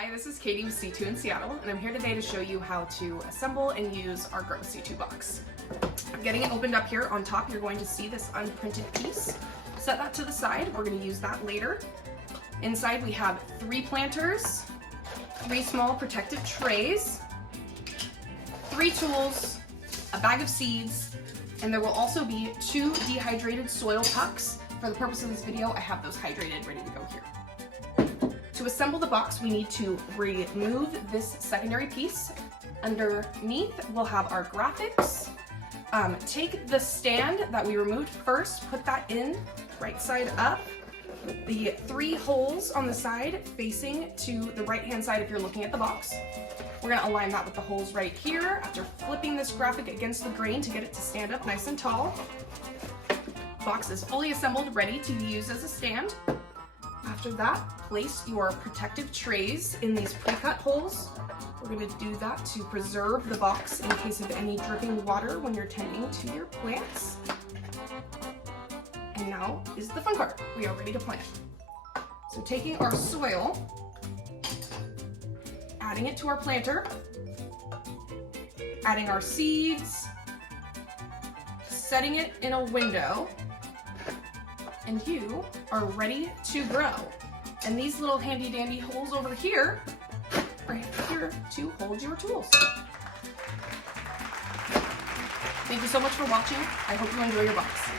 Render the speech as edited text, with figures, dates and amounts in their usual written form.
Hi, this is Katie with C2 in Seattle, and I'm here today to show you how to assemble and use our Grow with C2 box. Getting it opened up here on top, you're going to see this unprinted piece. Set that to the side, we're going to use that later. Inside we have 3 planters, 3 small protective trays, 3 tools, a bag of seeds, and there will also be 2 dehydrated soil pucks. For the purpose of this video, I have those hydrated, ready to go here. To assemble the box, we need to remove this secondary piece. Underneath, we'll have our graphics. Take the stand that we removed first, put that in, right side up. The 3 holes on the side facing to the right-hand side if you're looking at the box. We're gonna align that with the holes right here after flipping this graphic against the grain to get it to stand up nice and tall. Box is fully assembled, ready to use as a stand. After that, place your protective trays in these pre-cut holes. We're going to do that to preserve the box in case of any dripping water when you're tending to your plants. And now is the fun part. We are ready to plant. So taking our soil, adding it to our planter, adding our seeds, setting it in a window, and you are ready to grow. And these little handy dandy holes over here are here to hold your tools. Thank you so much for watching. I hope you enjoy your box.